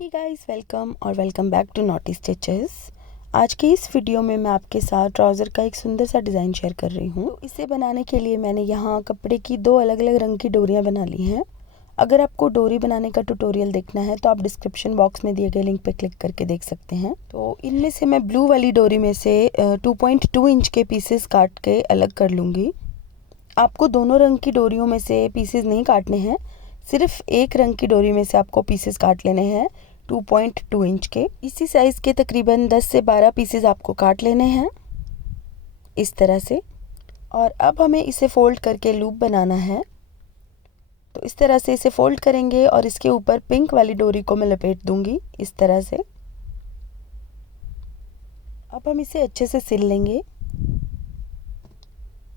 Hey guys, welcome back to Knotty Stitches. आज की इस वीडियो में मैं आपके साथ ट्राउज़र का एक सुंदर सा डिज़ाइन शेयर कर रही हूँ। तो इसे बनाने के लिए मैंने यहाँ कपड़े की दो अलग अलग रंग की डोरियाँ बना ली हैं। अगर आपको डोरी बनाने का ट्यूटोरियल देखना है तो आप डिस्क्रिप्शन बॉक्स में दिए गए लिंक पर क्लिक करके देख सकते हैं। तो इनमें से मैं ब्लू वाली डोरी में से 2.2 इंच के पीसेस काट के अलग कर लूँगी। आपको दोनों रंग की डोरियों में से पीसेस नहीं काटने हैं, सिर्फ एक रंग की डोरी में से आपको पीसेस काट लेने हैं 2.2 इंच के। इसी साइज़ के तकरीबन 10 से 12 पीसेस आपको काट लेने हैं इस तरह से। और अब हमें इसे फ़ोल्ड करके लूप बनाना है। तो इस तरह से इसे फ़ोल्ड करेंगे और इसके ऊपर पिंक वाली डोरी को मैं लपेट दूंगी इस तरह से। अब हम इसे अच्छे से सिल लेंगे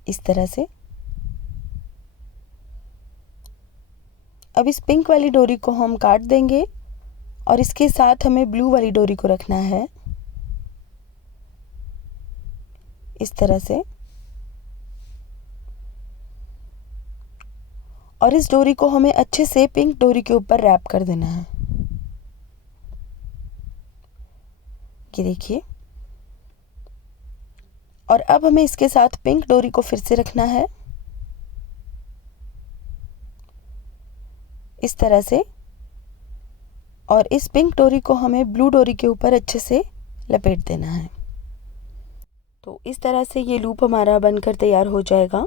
इस तरह से। अब इस पिंक वाली डोरी को हम काट देंगे और इसके साथ हमें ब्लू वाली डोरी को रखना है इस तरह से। और इस डोरी को हमें अच्छे से पिंक डोरी के ऊपर रैप कर देना है। ये देखिए। और अब हमें इसके साथ पिंक डोरी को फिर से रखना है इस तरह से। और इस पिंक डोरी को हमें ब्लू डोरी के ऊपर अच्छे से लपेट देना है। तो इस तरह से ये लूप हमारा बनकर तैयार हो जाएगा।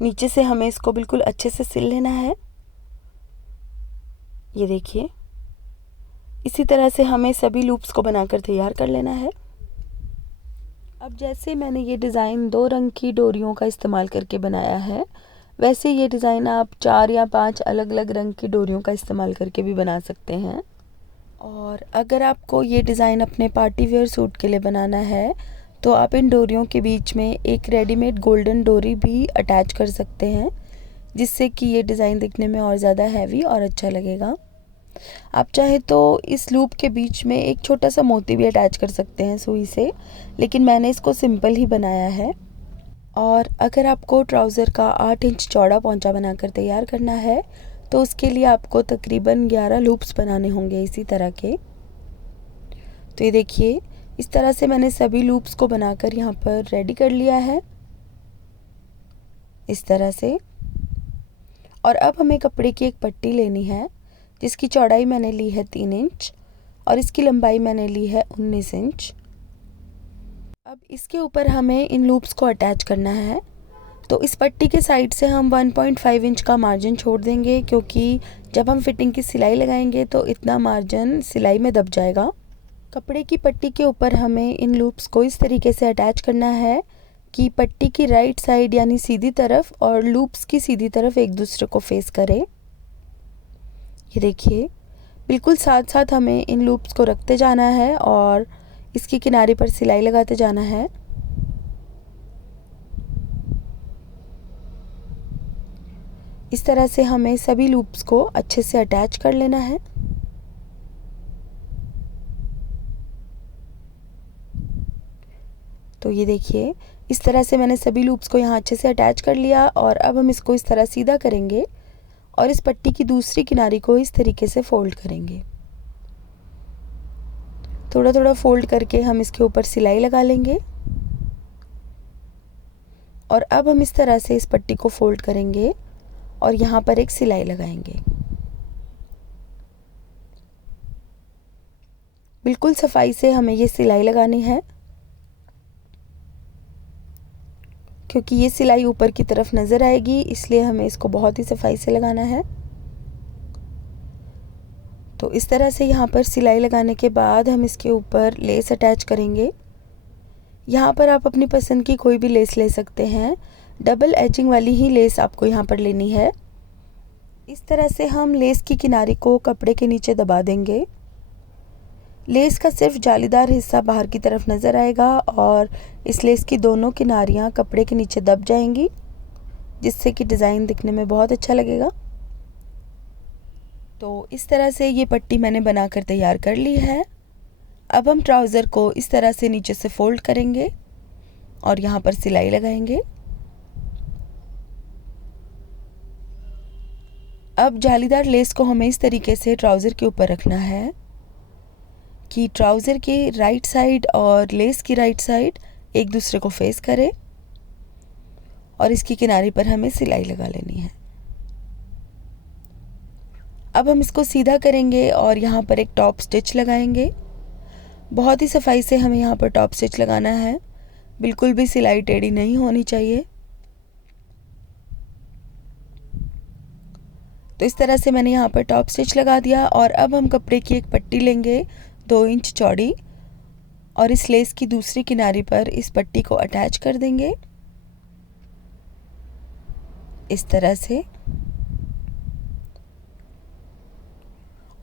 नीचे से हमें इसको बिल्कुल अच्छे से सिल लेना है। ये देखिए, इसी तरह से हमें सभी लूप्स को बनाकर तैयार कर लेना है। अब जैसे मैंने ये डिज़ाइन दो रंग की डोरियों का इस्तेमाल करके बनाया है, वैसे ये डिज़ाइन आप 4 या 5 अलग अलग रंग की डोरियों का इस्तेमाल करके भी बना सकते हैं। और अगर आपको ये डिज़ाइन अपने पार्टी वेयर सूट के लिए बनाना है तो आप इन डोरियों के बीच में एक रेडीमेड गोल्डन डोरी भी अटैच कर सकते हैं, जिससे कि ये डिज़ाइन दिखने में और ज़्यादा हैवी और अच्छा लगेगा। आप चाहे तो इस लूप के बीच में एक छोटा सा मोती भी अटैच कर सकते हैं सुई से, लेकिन मैंने इसको सिंपल ही बनाया है। और अगर आपको ट्राउज़र का 8 इंच चौड़ा पोंचा बनाकर तैयार करना है तो उसके लिए आपको तकरीबन 11 लूप्स बनाने होंगे इसी तरह के। तो ये देखिए, इस तरह से मैंने सभी लूप्स को बनाकर यहाँ पर रेडी कर लिया है इस तरह से। और अब हमें कपड़े की एक पट्टी लेनी है जिसकी चौड़ाई मैंने ली है 3 इंच और इसकी लंबाई मैंने ली है 19 इंच। अब इसके ऊपर हमें इन लूप्स को अटैच करना है। तो इस पट्टी के साइड से हम 1.5 इंच का मार्जिन छोड़ देंगे, क्योंकि जब हम फिटिंग की सिलाई लगाएंगे तो इतना मार्जिन सिलाई में दब जाएगा। कपड़े की पट्टी के ऊपर हमें इन लूप्स को इस तरीके से अटैच करना है कि पट्टी की राइट साइड यानी सीधी तरफ और लूप्स की सीधी तरफ एक दूसरे को फेस करे। ये देखिए, बिल्कुल साथ साथ हमें इन लूप्स को रखते जाना है और इसकी किनारे पर सिलाई लगाते जाना है। इस तरह से हमें सभी लूप्स को अच्छे से अटैच कर लेना है। तो ये देखिए, इस तरह से मैंने सभी लूप्स को यहाँ अच्छे से अटैच कर लिया और अब हम इसको इस तरह सीधा करेंगे और इस पट्टी की दूसरी किनारी को इस तरीके से फोल्ड करेंगे। थोड़ा थोड़ा फोल्ड करके हम इसके ऊपर सिलाई लगा लेंगे और अब हम इस तरह से इस पट्टी को फोल्ड करेंगे और यहाँ पर एक सिलाई लगाएंगे। बिल्कुल सफाई से हमें ये सिलाई लगानी है, क्योंकि ये सिलाई ऊपर की तरफ नज़र आएगी, इसलिए हमें इसको बहुत ही सफाई से लगाना है। तो इस तरह से यहाँ पर सिलाई लगाने के बाद हम इसके ऊपर लेस अटैच करेंगे। यहाँ पर आप अपनी पसंद की कोई भी लेस ले सकते हैं। डबल एजिंग वाली ही लेस आपको यहाँ पर लेनी है। इस तरह से हम लेस की किनारे को कपड़े के नीचे दबा देंगे। लेस का सिर्फ जालीदार हिस्सा बाहर की तरफ नज़र आएगा और इस लेस की दोनों किनारियाँ कपड़े के नीचे दब जाएंगी, जिससे कि डिज़ाइन दिखने में बहुत अच्छा लगेगा। तो इस तरह से ये पट्टी मैंने बनाकर तैयार कर ली है। अब हम ट्राउज़र को इस तरह से नीचे से फोल्ड करेंगे और यहाँ पर सिलाई लगाएंगे। अब जालीदार लेस को हमें इस तरीके से ट्राउज़र के ऊपर रखना है कि ट्राउज़र के राइट साइड और लेस की राइट साइड एक दूसरे को फेस करे और इसकी किनारे पर हमें सिलाई लगा लेनी है। अब हम इसको सीधा करेंगे और यहाँ पर एक टॉप स्टिच लगाएंगे। बहुत ही सफाई से हमें यहाँ पर टॉप स्टिच लगाना है, बिल्कुल भी सिलाई टेढ़ी नहीं होनी चाहिए। तो इस तरह से मैंने यहाँ पर टॉप स्टिच लगा दिया और अब हम कपड़े की एक पट्टी लेंगे 2 इंच चौड़ी और इस लेस की दूसरी किनारे पर इस पट्टी को अटैच कर देंगे इस तरह से,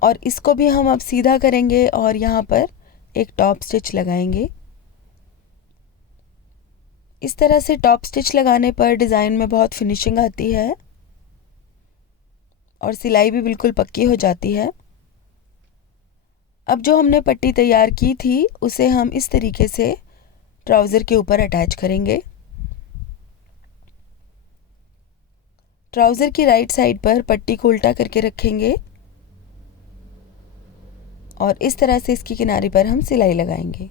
और इसको भी हम अब सीधा करेंगे और यहाँ पर एक टॉप स्टिच लगाएंगे। इस तरह से टॉप स्टिच लगाने पर डिज़ाइन में बहुत फिनिशिंग आती है और सिलाई भी बिल्कुल पक्की हो जाती है। अब जो हमने पट्टी तैयार की थी उसे हम इस तरीके से ट्राउज़र के ऊपर अटैच करेंगे। ट्राउज़र की राइट साइड पर पट्टी को उल्टा करके रखेंगे और इस तरह से इसकी किनारे पर हम सिलाई लगाएंगे।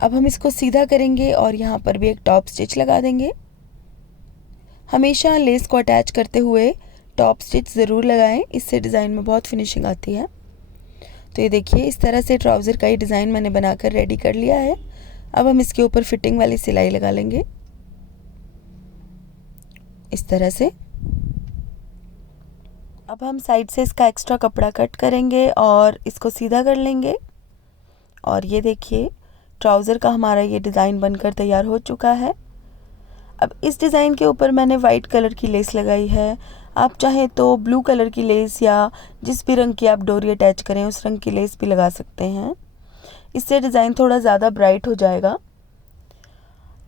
अब हम इसको सीधा करेंगे और यहाँ पर भी एक टॉप स्टिच लगा देंगे। हमेशा लेस को अटैच करते हुए टॉप स्टिच ज़रूर लगाएं, इससे डिज़ाइन में बहुत फिनिशिंग आती है। तो ये देखिए, इस तरह से ट्राउज़र का ही डिज़ाइन मैंने बनाकर रेडी कर लिया है। अब हम इसके ऊपर फिटिंग वाली सिलाई लगा लेंगे इस तरह से। अब हम साइड से इसका एक्स्ट्रा कपड़ा कट करेंगे और इसको सीधा कर लेंगे और ये देखिए, ट्राउज़र का हमारा ये डिज़ाइन बनकर तैयार हो चुका है। अब इस डिज़ाइन के ऊपर मैंने वाइट कलर की लेस लगाई है। आप चाहें तो ब्लू कलर की लेस या जिस भी रंग की आप डोरी अटैच करें उस रंग की लेस भी लगा सकते हैं, इससे डिज़ाइन थोड़ा ज़्यादा ब्राइट हो जाएगा।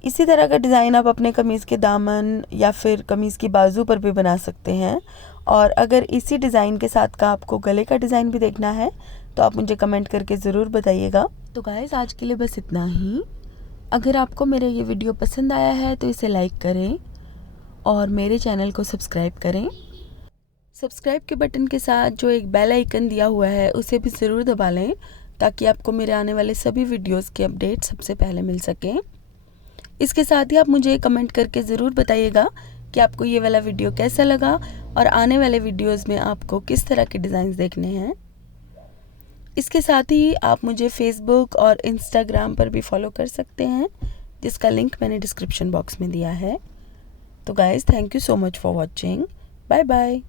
इसी तरह का डिज़ाइन आप अपने कमीज़ के दामन या फिर कमीज़ की बाजू पर भी बना सकते हैं। और अगर इसी डिज़ाइन के साथ का आपको गले का डिज़ाइन भी देखना है तो आप मुझे कमेंट करके ज़रूर बताइएगा। तो गाइस, आज के लिए बस इतना ही। अगर आपको मेरा ये वीडियो पसंद आया है तो इसे लाइक करें और मेरे चैनल को सब्सक्राइब करें। सब्सक्राइब के बटन के साथ जो एक बेल आइकन दिया हुआ है उसे भी ज़रूर दबा लें ताकि आपको मेरे आने वाले सभी वीडियोस के अपडेट सबसे पहले मिल सकें। इसके साथ ही आप मुझे कमेंट करके ज़रूर बताइएगा कि आपको ये वाला वीडियो कैसा लगा और आने वाले वीडियोस में आपको किस तरह के डिज़ाइंस देखने हैं। इसके साथ ही आप मुझे फेसबुक और इंस्टाग्राम पर भी फॉलो कर सकते हैं, जिसका लिंक मैंने डिस्क्रिप्शन बॉक्स में दिया है। तो guys, thank you so much for watching. Bye bye.